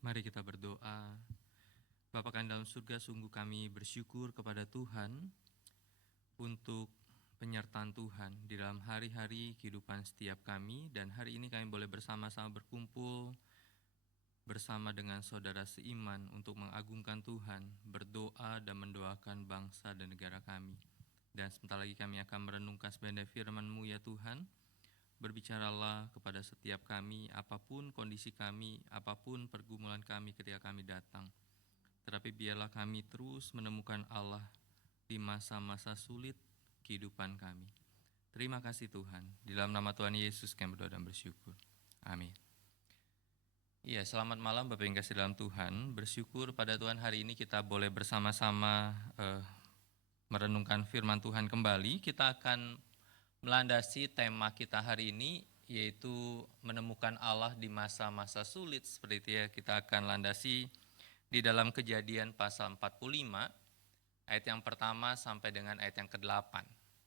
Mari kita berdoa. Bapa kami dalam surga, sungguh kami bersyukur kepada Tuhan untuk penyertaan Tuhan di dalam hari-hari kehidupan setiap kami, dan hari ini kami boleh bersama-sama berkumpul bersama dengan saudara seiman untuk mengagungkan Tuhan, berdoa dan mendoakan bangsa dan negara kami. Dan sebentar lagi kami akan merenungkan sebenarnya firman-Mu ya Tuhan. Berbicaralah kepada setiap kami, apapun kondisi kami, apapun pergumulan kami ketika kami datang. Tetapi biarlah kami terus menemukan Allah di masa-masa sulit kehidupan kami. Terima kasih Tuhan. Di dalam nama Tuhan Yesus kami berdoa dan bersyukur. Amin. Iya, selamat malam Bapak yang kasih dalam Tuhan. Bersyukur pada Tuhan hari ini kita boleh bersama-sama merenungkan firman Tuhan kembali. Kita akan melandasi tema kita hari ini, yaitu menemukan Allah di masa-masa sulit. Seperti itu ya, kita akan landasi di dalam Kejadian pasal 45, ayat yang pertama sampai dengan ayat yang ke-8.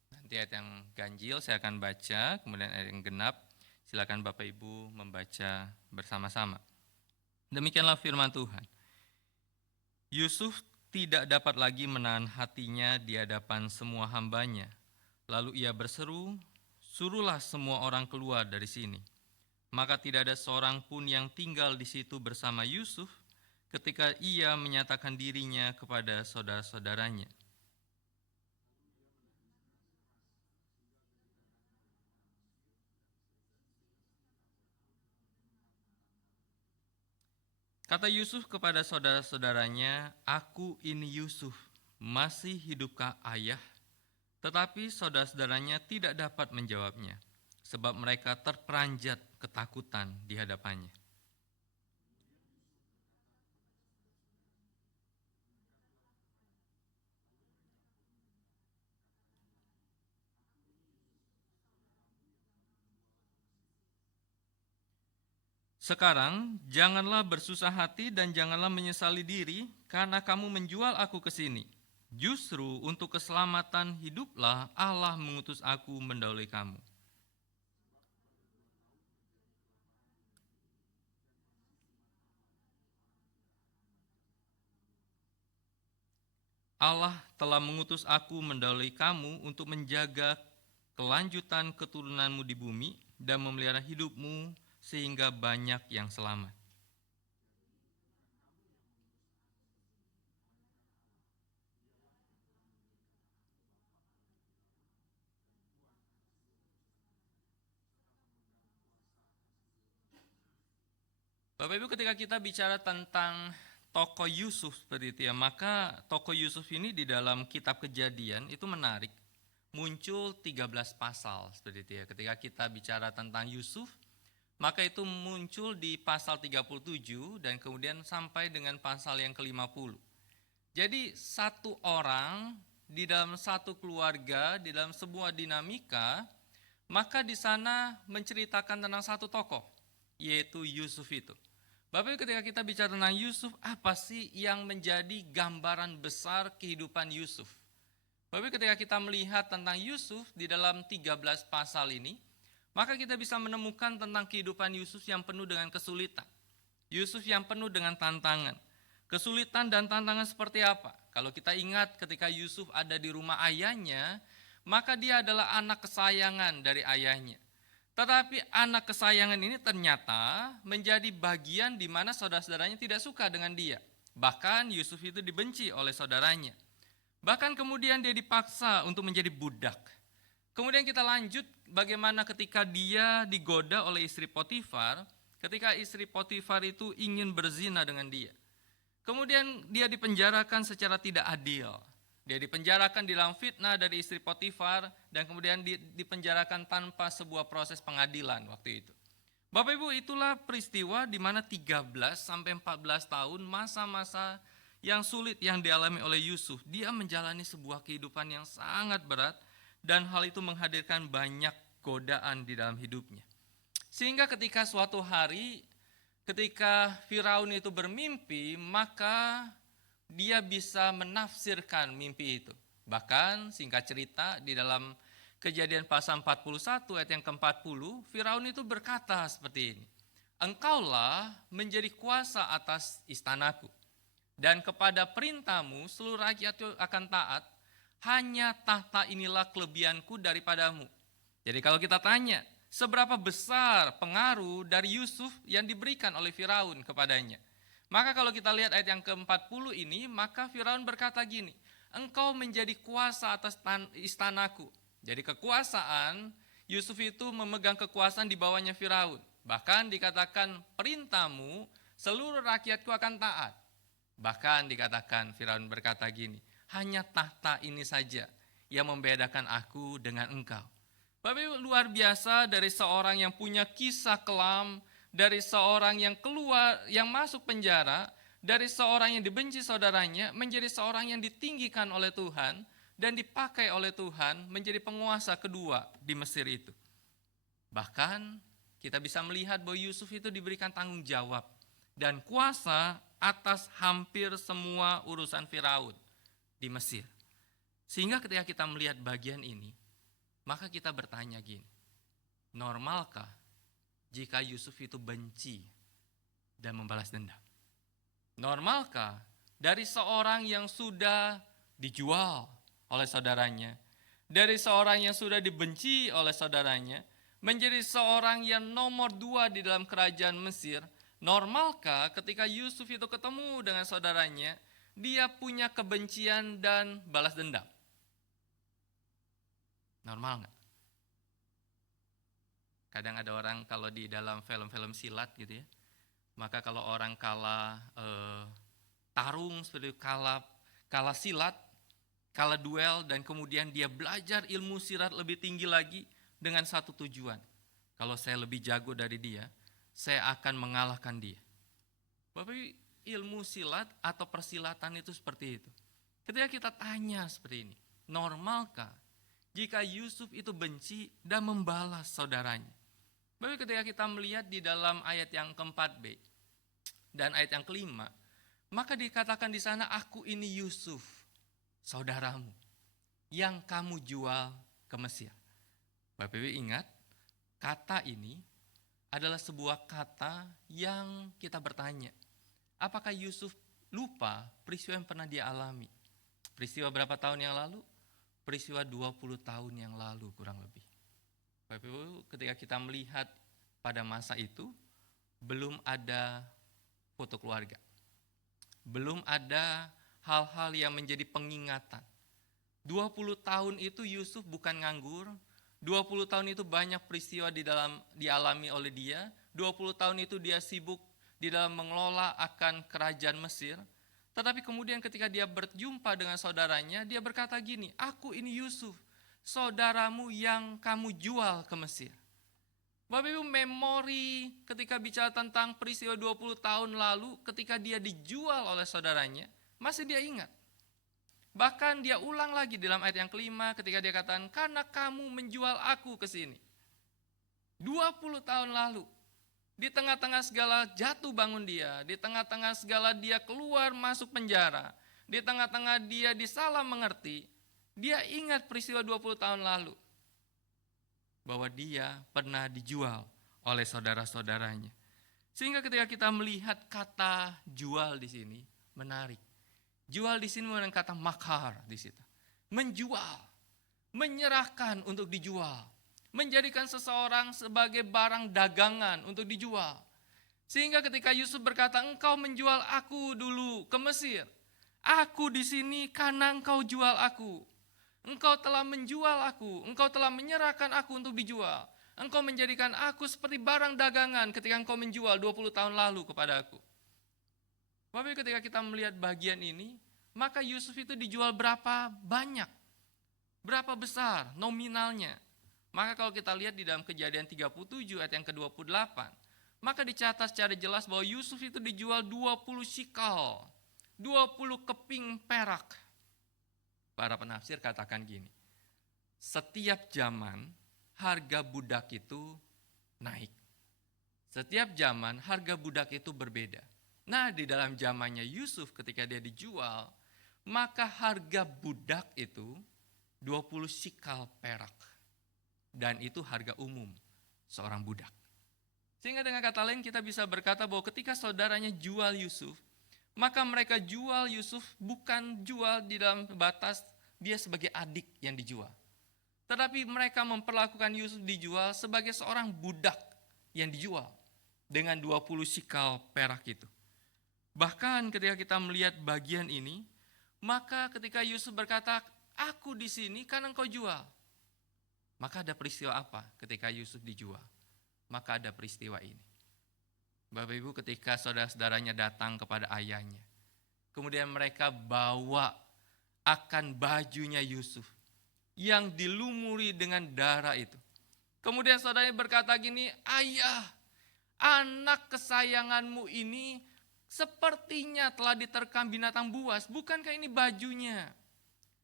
Nanti ayat yang ganjil saya akan baca, kemudian ayat yang genap, silakan Bapak Ibu membaca bersama-sama. Demikianlah firman Tuhan. Yusuf tidak dapat lagi menahan hatinya di hadapan semua hambanya. Lalu ia berseru, "Suruhlah semua orang keluar dari sini." Maka tidak ada seorang pun yang tinggal di situ bersama Yusuf ketika ia menyatakan dirinya kepada saudara-saudaranya. Kata Yusuf kepada saudara-saudaranya, "Aku ini Yusuf, masih hidupkah ayah?" Tetapi saudara-saudaranya tidak dapat menjawabnya, sebab mereka terperanjat ketakutan di hadapannya. Sekarang janganlah bersusah hati dan janganlah menyesali diri karena kamu menjual aku ke sini. Justru untuk keselamatan hiduplah Allah mengutus aku mendahului kamu. Allah telah mengutus aku mendahului kamu untuk menjaga kelanjutan keturunanmu di bumi dan memelihara hidupmu sehingga banyak yang selamat. Bapak Ibu, ketika kita bicara tentang tokoh Yusuf seperti itu ya, maka tokoh Yusuf ini di dalam kitab Kejadian itu menarik. Muncul 13 pasal seperti itu ya. Ketika kita bicara tentang Yusuf, maka itu muncul di pasal 37 dan kemudian sampai dengan pasal yang ke-50. Jadi satu orang di dalam satu keluarga, di dalam sebuah dinamika, maka di sana menceritakan tentang satu tokoh, yaitu Yusuf itu. Bapak, ketika kita bicara tentang Yusuf, apa sih yang menjadi gambaran besar kehidupan Yusuf? Bapak, ketika kita melihat tentang Yusuf di dalam 13 pasal ini, maka kita bisa menemukan tentang kehidupan Yusuf yang penuh dengan kesulitan. Yusuf yang penuh dengan tantangan. Kesulitan dan tantangan seperti apa? Kalau kita ingat ketika Yusuf ada di rumah ayahnya, maka dia adalah anak kesayangan dari ayahnya. Tetapi anak kesayangan ini ternyata menjadi bagian di mana saudara-saudaranya tidak suka dengan dia. Bahkan Yusuf itu dibenci oleh saudaranya. Bahkan kemudian dia dipaksa untuk menjadi budak. Kemudian kita lanjut bagaimana ketika dia digoda oleh istri Potifar, ketika istri Potifar itu ingin berzina dengan dia. Kemudian dia dipenjarakan secara tidak adil. Dia dipenjarakan di dalam fitnah dari istri Potifar dan kemudian dipenjarakan tanpa sebuah proses pengadilan waktu itu. Bapak Ibu, itulah peristiwa di mana 13 sampai 14 tahun masa-masa yang sulit yang dialami oleh Yusuf. Dia menjalani sebuah kehidupan yang sangat berat dan hal itu menghadirkan banyak godaan di dalam hidupnya. Sehingga ketika suatu hari ketika Firaun itu bermimpi, maka dia bisa menafsirkan mimpi itu. Bahkan singkat cerita di dalam Kejadian pasal 41 ayat yang ke-40, Firaun itu berkata seperti ini, engkaulah menjadi kuasa atas istanaku. Dan kepada perintahmu seluruh rakyatku akan taat, hanya tahta inilah kelebihanku daripadamu. Jadi kalau kita tanya, seberapa besar pengaruh dari Yusuf yang diberikan oleh Firaun kepadanya? Maka kalau kita lihat ayat yang ke-40 ini, maka Firaun berkata gini, engkau menjadi kuasa atas istanaku. Jadi kekuasaan, Yusuf itu memegang kekuasaan di bawahnya Firaun. Bahkan dikatakan perintahmu seluruh rakyatku akan taat. Bahkan dikatakan Firaun berkata gini, hanya tahta ini saja yang membedakan aku dengan engkau. Bapak Ibu, luar biasa dari seorang yang punya kisah kelam, dari seorang yang keluar, yang masuk penjara, dari seorang yang dibenci saudaranya, menjadi seorang yang ditinggikan oleh Tuhan, dan dipakai oleh Tuhan menjadi penguasa kedua di Mesir itu. Bahkan kita bisa melihat bahwa Yusuf itu diberikan tanggung jawab dan kuasa atas hampir semua urusan Firaun di Mesir. Sehingga ketika kita melihat bagian ini, maka kita bertanya gini, normalkah jika Yusuf itu benci dan membalas dendam? Normalkah dari seorang yang sudah dijual oleh saudaranya, dari seorang yang sudah dibenci oleh saudaranya, menjadi seorang yang nomor 2 di dalam kerajaan Mesir, normalkah ketika Yusuf itu ketemu dengan saudaranya, dia punya kebencian dan balas dendam? Normal nggak? Kadang ada orang kalau di dalam film-film silat gitu ya, maka kalau orang kalah tarung, seperti kalah silat, kalah duel, dan kemudian dia belajar ilmu silat lebih tinggi lagi dengan satu tujuan. Kalau saya lebih jago dari dia, saya akan mengalahkan dia. Bapak, ilmu silat atau persilatan itu seperti itu. Ketika kita tanya seperti ini, normalkah jika Yusuf itu benci dan membalas saudaranya? Bapak, ketika kita melihat di dalam ayat yang ke-4b dan ayat yang ke-5, maka dikatakan di sana, aku ini Yusuf, saudaramu, yang kamu jual ke Mesir. Bapak Ibu ingat, kata ini adalah sebuah kata yang kita bertanya, apakah Yusuf lupa peristiwa yang pernah dia alami? Peristiwa berapa tahun yang lalu? Peristiwa 20 tahun yang lalu kurang lebih. Bapak Ibu, ketika kita melihat pada masa itu, belum ada foto keluarga. Belum ada hal-hal yang menjadi pengingatan. 20 tahun itu Yusuf bukan nganggur, 20 tahun itu banyak peristiwa dialami oleh dia, 20 tahun itu dia sibuk di dalam mengelola akan kerajaan Mesir. Tetapi kemudian ketika dia berjumpa dengan saudaranya, dia berkata gini, aku ini Yusuf, saudaramu yang kamu jual ke Mesir. Bapak Ibu, memori ketika bicara tentang peristiwa 20 tahun lalu, ketika dia dijual oleh saudaranya, masih dia ingat. Bahkan dia ulang lagi dalam ayat yang ke-5 ketika dia katakan, karena kamu menjual aku ke sini. 20 tahun lalu, di tengah-tengah segala jatuh bangun dia, di tengah-tengah segala dia keluar masuk penjara, di tengah-tengah dia disalah mengerti, dia ingat peristiwa 20 tahun lalu. Bahwa dia pernah dijual oleh saudara-saudaranya. Sehingga ketika kita melihat kata jual di sini, menarik. Jual di sini menggunakan kata makar di situ. Menjual, menyerahkan untuk dijual, menjadikan seseorang sebagai barang dagangan untuk dijual. Sehingga ketika Yusuf berkata, engkau menjual aku dulu ke Mesir. Aku di sini karena engkau jual aku. Engkau telah menjual aku, engkau telah menyerahkan aku untuk dijual. Engkau menjadikan aku seperti barang dagangan ketika engkau menjual 20 tahun lalu kepada aku. Bapak, ketika kita melihat bagian ini, maka Yusuf itu dijual berapa banyak, berapa besar nominalnya. Maka kalau kita lihat di dalam Kejadian 37 ayat yang ke-28, maka dicatat secara jelas bahwa Yusuf itu dijual 20 shikal, 20 keping perak. Para penafsir katakan gini, setiap zaman harga budak itu naik. Setiap zaman harga budak itu berbeda. Nah, di dalam zamannya Yusuf ketika dia dijual, maka harga budak itu 20 shikal perak. Dan itu harga umum seorang budak. Sehingga dengan kata lain kita bisa berkata bahwa ketika saudaranya jual Yusuf, maka mereka jual Yusuf bukan jual di dalam batas dia sebagai adik yang dijual. Tetapi mereka memperlakukan Yusuf dijual sebagai seorang budak yang dijual dengan 20 sikal perak itu. Bahkan ketika kita melihat bagian ini, maka ketika Yusuf berkata, aku di sini karena engkau jual. Maka ada peristiwa apa ketika Yusuf dijual? Maka ada peristiwa ini. Bapak Ibu, ketika saudara-saudaranya datang kepada ayahnya, kemudian mereka bawa akan bajunya Yusuf yang dilumuri dengan darah itu. Kemudian saudaranya berkata gini, ayah, anak kesayanganmu ini sepertinya telah diterkam binatang buas, bukankah ini bajunya?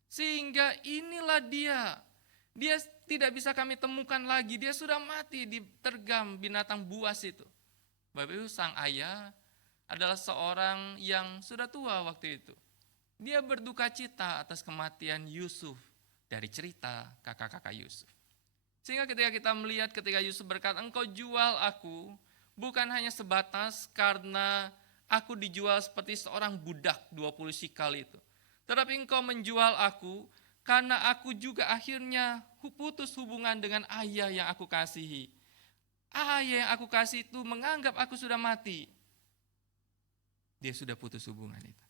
Sehingga inilah dia tidak bisa kami temukan lagi, dia sudah mati ditergam binatang buas itu. Bapak Ibu, sang ayah adalah seorang yang sudah tua waktu itu. Dia berduka cita atas kematian Yusuf dari cerita kakak-kakak Yusuf. Sehingga ketika kita melihat ketika Yusuf berkata, engkau jual aku bukan hanya sebatas karena aku dijual seperti seorang budak 20 sikal itu. Tetapi engkau menjual aku karena aku juga akhirnya putus hubungan dengan ayah yang aku kasihi. Ayah yang aku kasih itu menganggap aku sudah mati. Dia sudah putus hubungan itu.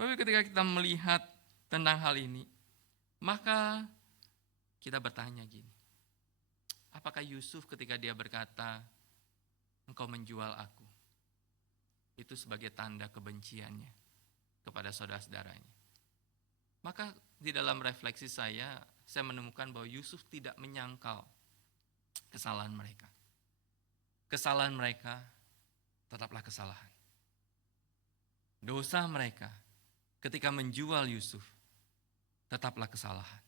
Tapi ketika kita melihat tentang hal ini, maka kita bertanya gini, apakah Yusuf ketika dia berkata, engkau menjual aku, itu sebagai tanda kebenciannya kepada saudara-saudaranya? Maka di dalam refleksi saya menemukan bahwa Yusuf tidak menyangkal kesalahan mereka. Kesalahan mereka tetaplah kesalahan. Dosa mereka ketika menjual Yusuf tetaplah kesalahan.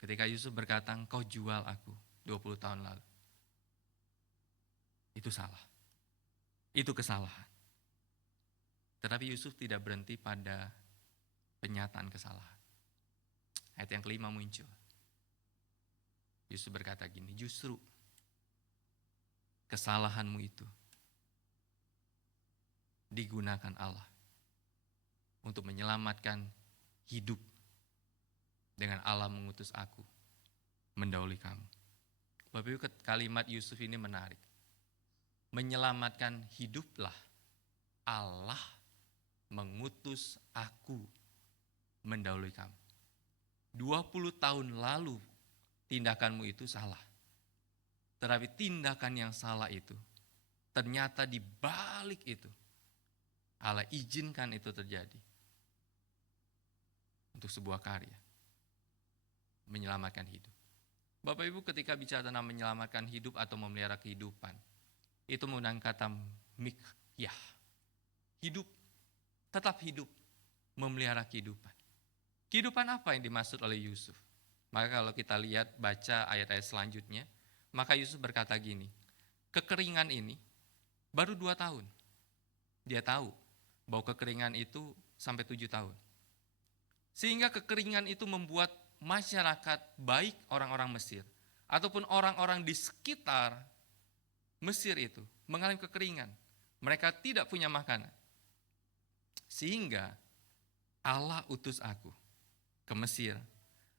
Ketika Yusuf berkata, engkau jual aku 20 tahun lalu. Itu salah. Itu kesalahan. Tetapi Yusuf tidak berhenti pada penyataan kesalahan. Ayat yang kelima muncul. Yusuf berkata gini, justru kesalahanmu itu digunakan Allah untuk menyelamatkan hidup dengan Allah mengutus aku mendahului kamu. Bapak Ibu, kalimat Yusuf ini menarik. Menyelamatkan hiduplah Allah mengutus aku mendahului kamu. 20 tahun lalu tindakanmu itu salah. Tetapi tindakan yang salah itu ternyata di balik itu Allah izinkan itu terjadi untuk sebuah karya menyelamatkan hidup. Bapak Ibu, ketika bicara tentang menyelamatkan hidup atau memelihara kehidupan, itu menggunakan kata mikyah. Hidup, tetap hidup, memelihara kehidupan. Kehidupan apa yang dimaksud oleh Yusuf? Maka kalau kita lihat baca ayat-ayat selanjutnya, maka Yusuf berkata gini, kekeringan ini baru 2 tahun. Dia tahu bahwa kekeringan itu sampai 7 tahun. Sehingga kekeringan itu membuat masyarakat, baik orang-orang Mesir, ataupun orang-orang di sekitar Mesir itu, mengalami kekeringan. Mereka tidak punya makanan. Sehingga Allah utus aku ke Mesir.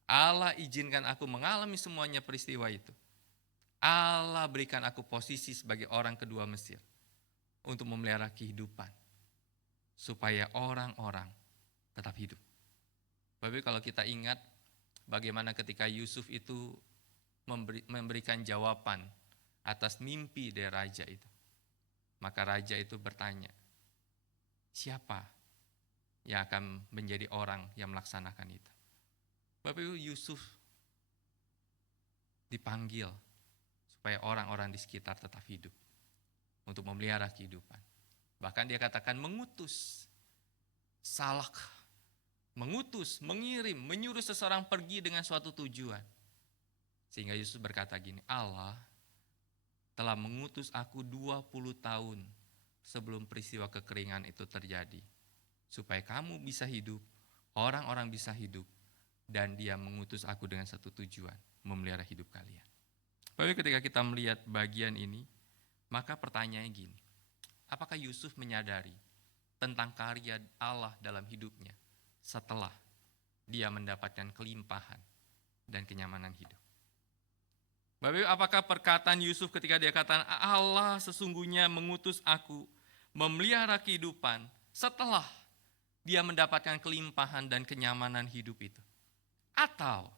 Allah izinkan aku mengalami semuanya peristiwa itu. Allah berikan aku posisi sebagai orang kedua Mesir untuk memelihara kehidupan supaya orang-orang tetap hidup. Bapak, kalau kita ingat bagaimana ketika Yusuf itu memberikan jawaban atas mimpi dari raja itu, maka raja itu bertanya, siapa yang akan menjadi orang yang melaksanakan itu? Bapak Ibu, Yusuf dipanggil supaya orang-orang di sekitar tetap hidup untuk memelihara kehidupan. Bahkan dia katakan mengutus, salak, mengutus, mengirim, menyuruh seseorang pergi dengan suatu tujuan. Sehingga Yusuf berkata gini, Allah telah mengutus aku 20 tahun sebelum peristiwa kekeringan itu terjadi. Supaya kamu bisa hidup, orang-orang bisa hidup, dan dia mengutus aku dengan satu tujuan, memelihara hidup kalian. Tapi ketika kita melihat bagian ini, maka pertanyaannya gini, apakah Yusuf menyadari tentang karya Allah dalam hidupnya setelah dia mendapatkan kelimpahan dan kenyamanan hidup? Bapak Ibu, apakah perkataan Yusuf ketika dia katakan Allah sesungguhnya mengutus aku memelihara kehidupan setelah dia mendapatkan kelimpahan dan kenyamanan hidup itu? Atau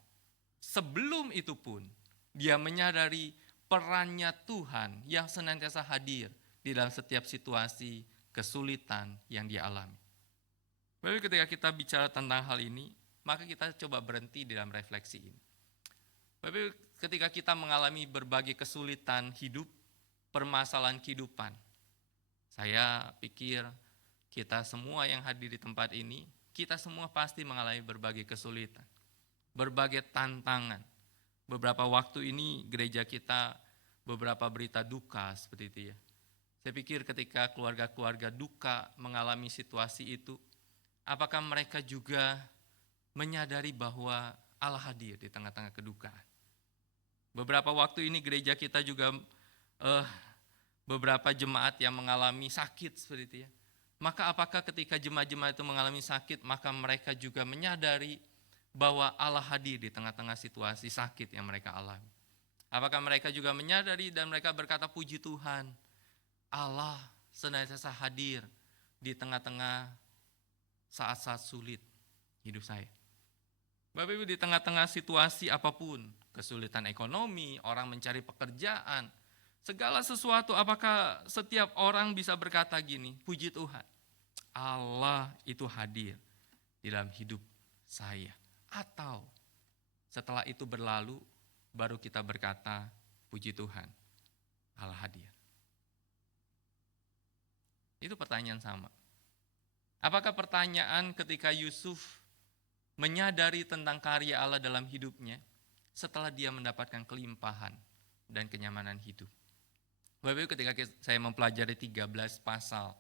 sebelum itu pun dia menyadari perannya Tuhan yang senantiasa hadir di dalam setiap situasi kesulitan yang dia alami? Bapak Ibu, ketika kita bicara tentang hal ini, maka kita coba berhenti di dalam refleksi ini. Bapak Ibu, ketika kita mengalami berbagai kesulitan hidup, permasalahan kehidupan, saya pikir kita semua yang hadir di tempat ini, kita semua pasti mengalami berbagai kesulitan, berbagai tantangan. Beberapa waktu ini gereja kita beberapa berita duka seperti itu ya. Saya pikir ketika keluarga-keluarga duka mengalami situasi itu, apakah mereka juga menyadari bahwa Allah hadir di tengah-tengah kedukaan? Beberapa waktu ini gereja kita juga beberapa jemaat yang mengalami sakit seperti itu ya. Maka apakah ketika jemaat-jemaat itu mengalami sakit, maka mereka juga menyadari bahwa Allah hadir di tengah-tengah situasi sakit yang mereka alami? Apakah mereka juga menyadari dan mereka berkata, puji Tuhan, Allah senantiasa hadir di tengah-tengah saat-saat sulit hidup saya? Bapak Ibu, di tengah-tengah situasi apapun, kesulitan ekonomi, orang mencari pekerjaan, segala sesuatu, apakah setiap orang bisa berkata gini, puji Tuhan, Allah itu hadir di dalam hidup saya? Atau setelah itu berlalu, baru kita berkata, puji Tuhan, Allah hadir? Itu pertanyaan sama. Apakah pertanyaan ketika Yusuf menyadari tentang karya Allah dalam hidupnya setelah dia mendapatkan kelimpahan dan kenyamanan hidup? Bapak Ibu, ketika saya mempelajari 13 pasal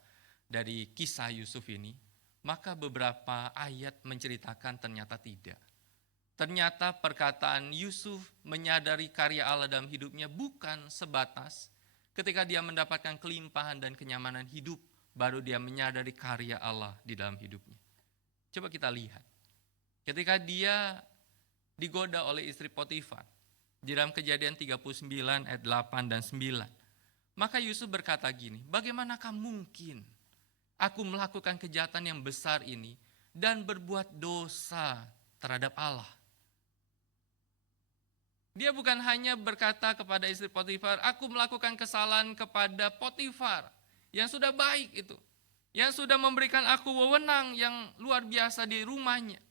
dari kisah Yusuf ini, maka beberapa ayat menceritakan ternyata tidak. Ternyata perkataan Yusuf menyadari karya Allah dalam hidupnya bukan sebatas ketika dia mendapatkan kelimpahan dan kenyamanan hidup, baru dia menyadari karya Allah di dalam hidupnya. Coba kita lihat. Ketika dia digoda oleh istri Potifar, di dalam Kejadian 39 ayat 8 dan 9, maka Yusuf berkata gini, bagaimanakah mungkin aku melakukan kejahatan yang besar ini dan berbuat dosa terhadap Allah? Dia bukan hanya berkata kepada istri Potifar, aku melakukan kesalahan kepada Potifar yang sudah baik itu, yang sudah memberikan aku wewenang yang luar biasa di rumahnya.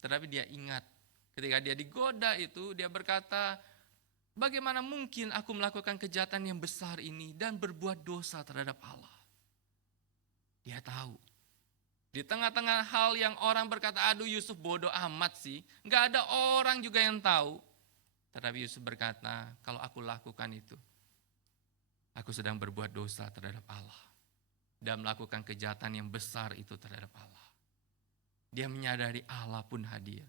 Tetapi dia ingat ketika dia digoda itu, dia berkata, bagaimana mungkin aku melakukan kejahatan yang besar ini dan berbuat dosa terhadap Allah? Dia tahu. Di tengah-tengah hal yang orang berkata, aduh Yusuf bodoh amat sih, gak ada orang juga yang tahu. Tetapi Yusuf berkata, kalau aku lakukan itu, aku sedang berbuat dosa terhadap Allah dan melakukan kejahatan yang besar itu terhadap Allah. Dia menyadari Allah pun hadir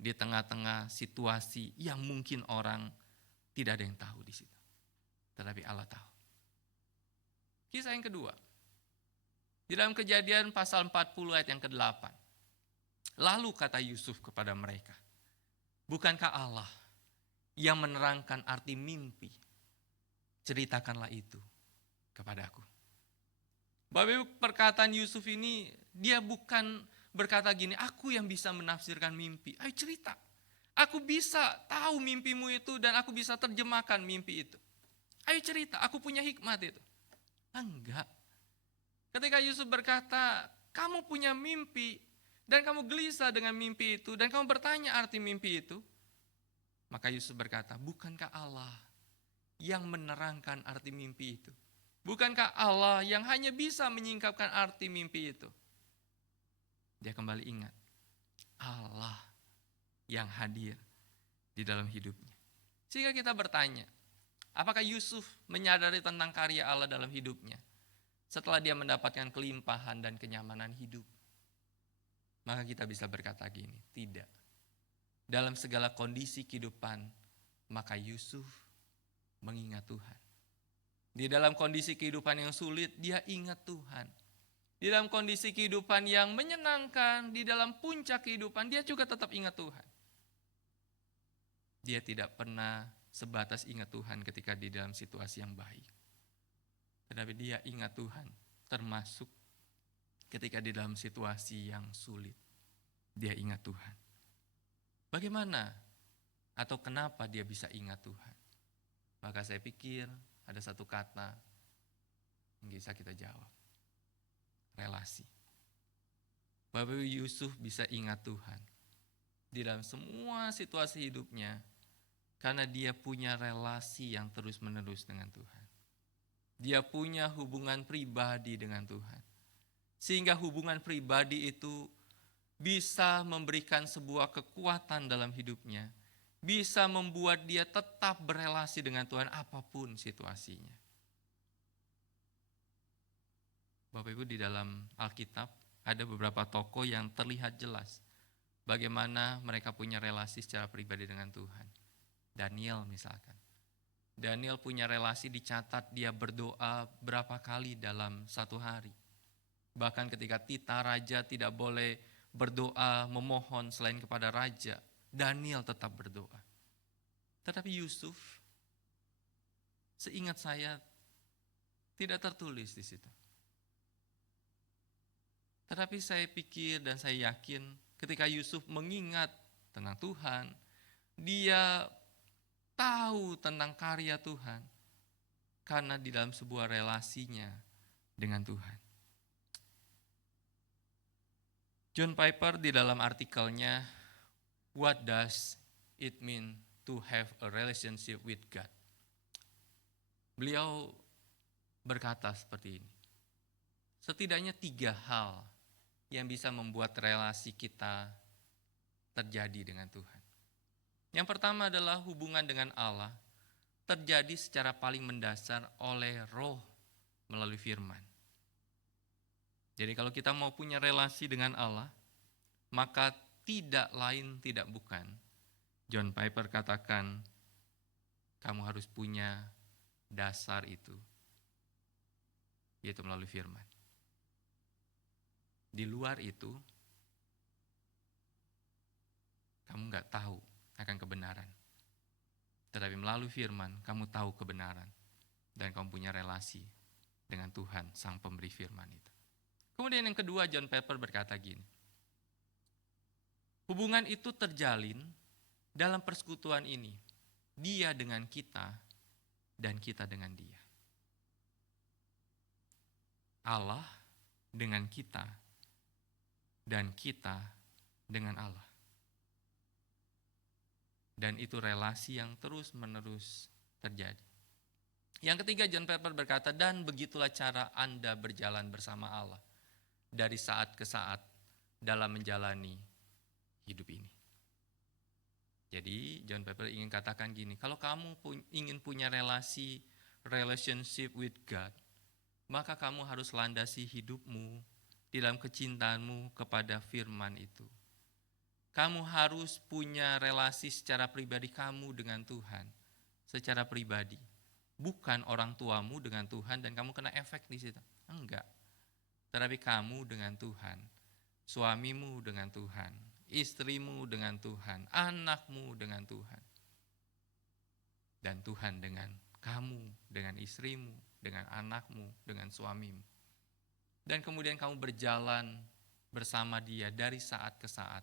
di tengah-tengah situasi yang mungkin orang tidak ada yang tahu di situ. Tetapi Allah tahu. Kisah yang kedua. Di dalam Kejadian pasal 40 ayat yang ke-8. Lalu kata Yusuf kepada mereka, bukankah Allah yang menerangkan arti mimpi? Ceritakanlah itu kepadaku. Bapak Ibu, perkataan Yusuf ini, dia bukan berkata gini, aku yang bisa menafsirkan mimpi. Ayo cerita. Aku bisa tahu mimpimu itu dan aku bisa terjemahkan mimpi itu. Ayo cerita, aku punya hikmat itu. Enggak. Ketika Yusuf berkata, kamu punya mimpi dan kamu gelisah dengan mimpi itu dan kamu bertanya arti mimpi itu, maka Yusuf berkata, bukankah Allah yang menerangkan arti mimpi itu? Bukankah Allah yang hanya bisa menyingkapkan arti mimpi itu? Dia kembali ingat, Allah yang hadir di dalam hidupnya. Sehingga kita bertanya, apakah Yusuf menyadari tentang karya Allah dalam hidupnya setelah dia mendapatkan kelimpahan dan kenyamanan hidup? Maka kita bisa berkata gini, tidak. Dalam segala kondisi kehidupan, Maka Yusuf mengingat Tuhan. Di dalam kondisi kehidupan yang sulit, dia ingat Tuhan. Di dalam kondisi kehidupan yang menyenangkan, di dalam puncak kehidupan, dia juga tetap ingat Tuhan. Dia tidak pernah sebatas ingat Tuhan ketika di dalam situasi yang baik. Tetapi dia ingat Tuhan, termasuk ketika di dalam situasi yang sulit. Dia ingat Tuhan. Bagaimana atau kenapa dia bisa ingat Tuhan? Maka saya pikir ada satu kata yang bisa kita jawab. Relasi. Bapak Ibu, Yusuf bisa ingat Tuhan di dalam semua situasi hidupnya karena dia punya relasi yang terus-menerus dengan Tuhan. Dia punya hubungan pribadi dengan Tuhan. Sehingga hubungan pribadi itu bisa memberikan sebuah kekuatan dalam hidupnya, bisa membuat dia tetap berelasi dengan Tuhan apapun situasinya. Bapak Ibu, di dalam Alkitab ada beberapa tokoh yang terlihat jelas bagaimana mereka punya relasi secara pribadi dengan Tuhan. Daniel misalkan. Daniel punya relasi, dicatat dia berdoa berapa kali dalam satu hari. Bahkan ketika titah raja tidak boleh berdoa memohon selain kepada raja, Daniel tetap berdoa. Tetapi Yusuf, seingat saya, tidak tertulis di situ. Tetapi saya pikir dan saya yakin ketika Yusuf mengingat tentang Tuhan, dia tahu tentang karya Tuhan karena di dalam sebuah relasinya dengan Tuhan. John Piper di dalam artikelnya What Does It Mean to Have a Relationship with God? Beliau berkata seperti ini. Setidaknya 3 hal yang bisa membuat relasi kita terjadi dengan Tuhan. Yang pertama adalah hubungan dengan Allah terjadi secara paling mendasar oleh Roh melalui firman. Jadi kalau kita mau punya relasi dengan Allah, maka tidak lain tidak bukan. John Piper katakan, kamu harus punya dasar itu, yaitu melalui firman. Di luar itu, kamu gak tahu akan kebenaran. Tetapi melalui firman, kamu tahu kebenaran. Dan kamu punya relasi dengan Tuhan, Sang Pemberi firman itu. Kemudian yang kedua, John Piper berkata gini. Hubungan itu terjalin dalam persekutuan ini. Dia dengan kita dan kita dengan dia. Allah dengan kita dan kita dengan Allah. Dan itu relasi yang terus-menerus terjadi. Yang ketiga, John Piper berkata, dan begitulah cara Anda berjalan bersama Allah dari saat ke saat dalam menjalani hidup ini. Jadi John Piper ingin katakan gini, kalau kamu ingin punya relationship with God, maka kamu harus landasi hidupmu di dalam kecintaanmu kepada firman itu. Kamu harus punya relasi secara pribadi kamu dengan Tuhan, secara pribadi. Bukan orang tuamu dengan Tuhan dan kamu kena efek di situ. Enggak. Tetapi kamu dengan Tuhan, suamimu dengan Tuhan, istrimu dengan Tuhan, anakmu dengan Tuhan. Dan Tuhan dengan kamu, dengan istrimu, dengan anakmu, dengan suamimu. Dan kemudian kamu berjalan bersama dia dari saat ke saat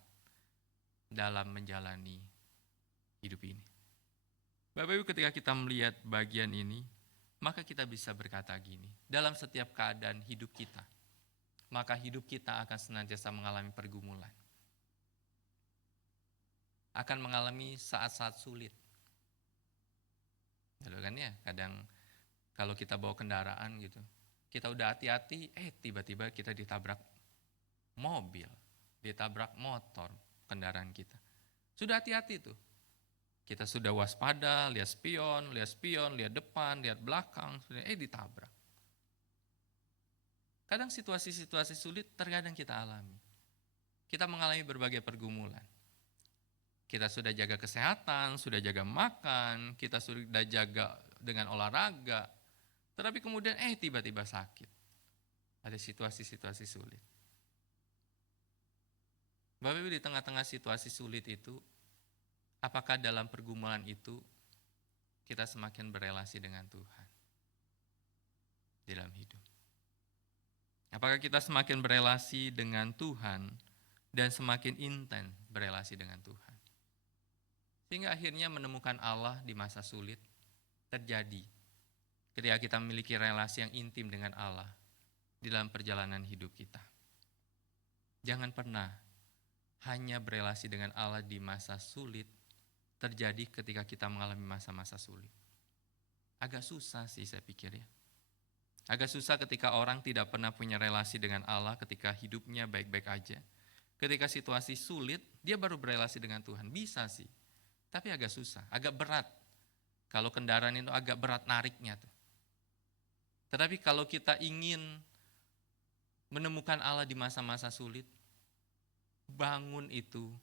dalam menjalani hidup ini. Bapak Ibu, ketika kita melihat bagian ini, maka kita bisa berkata gini, dalam setiap keadaan hidup kita, maka hidup kita akan senantiasa mengalami pergumulan. Akan mengalami saat-saat sulit. Lalu kan ya, kadang kalau kita bawa kendaraan gitu, kita udah hati-hati, tiba-tiba kita ditabrak mobil, ditabrak motor, kendaraan kita. Sudah hati-hati tuh. Kita sudah waspada, lihat spion, lihat depan, lihat belakang, ditabrak. Kadang situasi-situasi sulit terkadang kita alami. Kita mengalami berbagai pergumulan. Kita sudah jaga kesehatan, sudah jaga makan, kita sudah jaga dengan olahraga. Tetapi kemudian tiba-tiba sakit. Ada situasi-situasi sulit. Bapak Ibu, di tengah-tengah situasi sulit itu, apakah dalam pergumulan itu kita semakin berelasi dengan Tuhan di dalam hidup? Apakah kita semakin berelasi dengan Tuhan dan semakin intens berelasi dengan Tuhan? Sehingga akhirnya menemukan Allah di masa sulit terjadi ketika kita memiliki relasi yang intim dengan Allah di dalam perjalanan hidup kita. Jangan pernah hanya berelasi dengan Allah di masa sulit terjadi ketika kita mengalami masa-masa sulit. Agak susah sih saya pikir ya. Agak susah ketika orang tidak pernah punya relasi dengan Allah ketika hidupnya baik-baik aja. Ketika situasi sulit, dia baru berelasi dengan Tuhan. Bisa sih, tapi agak susah, agak berat. Kalau kendaraan itu agak berat nariknya tuh. Tetapi kalau kita ingin menemukan Allah di masa-masa sulit, bangun itu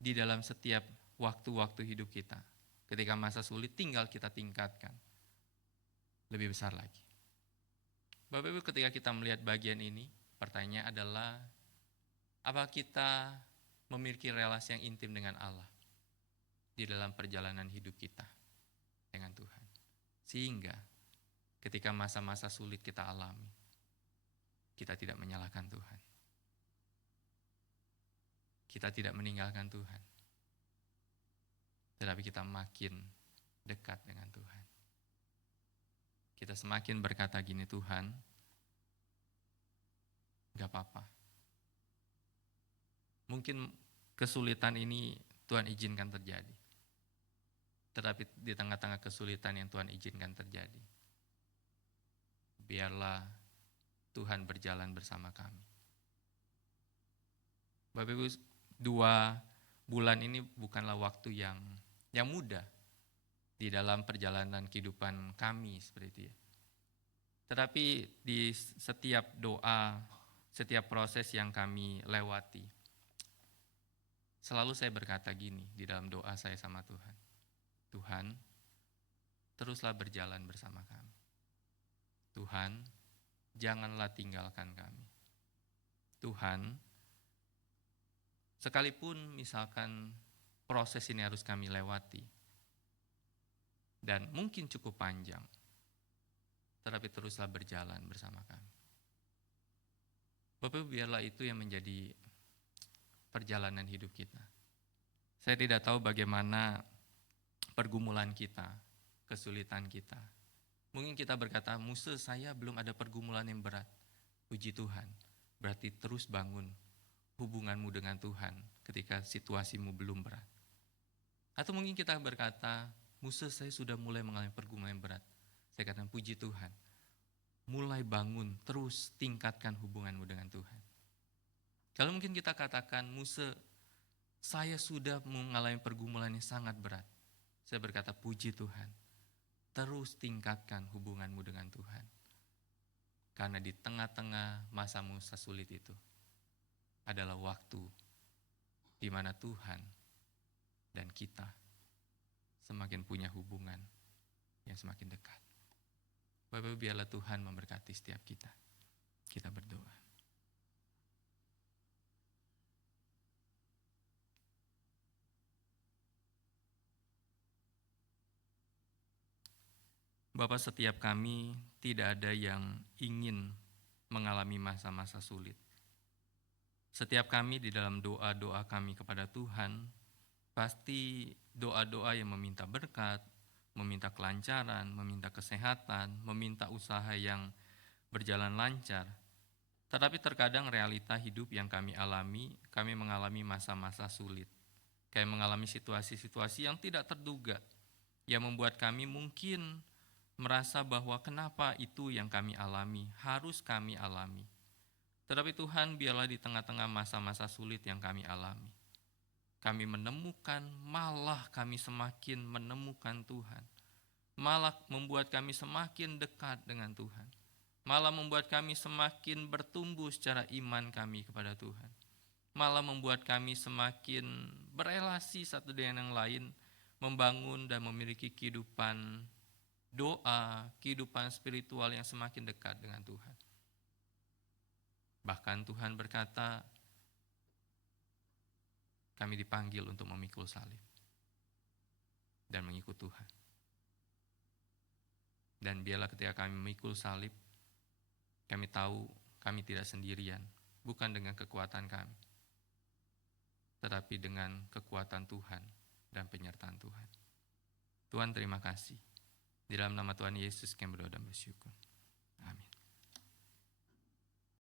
di dalam setiap waktu-waktu hidup kita. Ketika masa sulit tinggal kita tingkatkan lebih besar lagi. Bapak Ibu, ketika kita melihat bagian ini, pertanyaan adalah apa kita memiliki relasi yang intim dengan Allah di dalam perjalanan hidup kita dengan Tuhan. Sehingga ketika masa-masa sulit kita alami, kita tidak menyalahkan Tuhan. Kita tidak meninggalkan Tuhan, tetapi kita makin dekat dengan Tuhan. Kita semakin berkata gini, Tuhan, gak apa-apa. Mungkin kesulitan ini Tuhan izinkan terjadi. Tetapi di tengah-tengah kesulitan yang Tuhan izinkan terjadi, biarlah Tuhan berjalan bersama kami. Bapak Ibu, 2 bulan ini bukanlah waktu yang mudah di dalam perjalanan kehidupan kami seperti itu ya. Tetapi di setiap doa, setiap proses yang kami lewati, selalu saya berkata gini di dalam doa saya sama Tuhan. Tuhan, teruslah berjalan bersama kami. Tuhan, janganlah tinggalkan kami. Tuhan, sekalipun misalkan proses ini harus kami lewati, dan mungkin cukup panjang, tetapi teruslah berjalan bersama kami. Bapak, biarlah itu yang menjadi perjalanan hidup kita. Saya tidak tahu bagaimana pergumulan kita, kesulitan kita. Mungkin kita berkata, Musa, saya belum ada pergumulan yang berat. Puji Tuhan, berarti terus bangun hubunganmu dengan Tuhan ketika situasimu belum berat. Atau mungkin kita berkata, Musa, saya sudah mulai mengalami pergumulan yang berat. Saya katakan, puji Tuhan, mulai bangun, terus tingkatkan hubunganmu dengan Tuhan. Kalau mungkin kita katakan, Musa, saya sudah mengalami pergumulan yang sangat berat. Saya berkata, puji Tuhan, terus tingkatkan hubunganmu dengan Tuhan. Karena di tengah-tengah masa-masa sulit itu adalah waktu di mana Tuhan dan kita semakin punya hubungan yang semakin dekat. Bapak, biarlah Tuhan memberkati setiap kita. Kita berdoa. Bapak, setiap kami tidak ada yang ingin mengalami masa-masa sulit. Setiap kami di dalam doa-doa kami kepada Tuhan, pasti doa-doa yang meminta berkat, meminta kelancaran, meminta kesehatan, meminta usaha yang berjalan lancar. Tetapi terkadang realita hidup yang kami alami, kami mengalami masa-masa sulit. Kami mengalami situasi-situasi yang tidak terduga, yang membuat kami mungkin merasa bahwa kenapa itu yang kami alami, harus kami alami. Tetapi Tuhan, biarlah di tengah-tengah masa-masa sulit yang kami alami, kami menemukan, malah kami semakin menemukan Tuhan. Malah membuat kami semakin dekat dengan Tuhan. Malah membuat kami semakin bertumbuh secara iman kami kepada Tuhan. Malah membuat kami semakin berelasi satu dengan yang lain, membangun dan memiliki kehidupan doa, kehidupan spiritual yang semakin dekat dengan Tuhan. Bahkan Tuhan berkata, kami dipanggil untuk memikul salib dan mengikut Tuhan. Dan biarlah ketika kami memikul salib, kami tahu kami tidak sendirian, bukan dengan kekuatan kami, tetapi dengan kekuatan Tuhan dan penyertaan Tuhan. Tuhan terima kasih. Di dalam nama Tuhan Yesus kami berdoa dan bersyukur. Amin.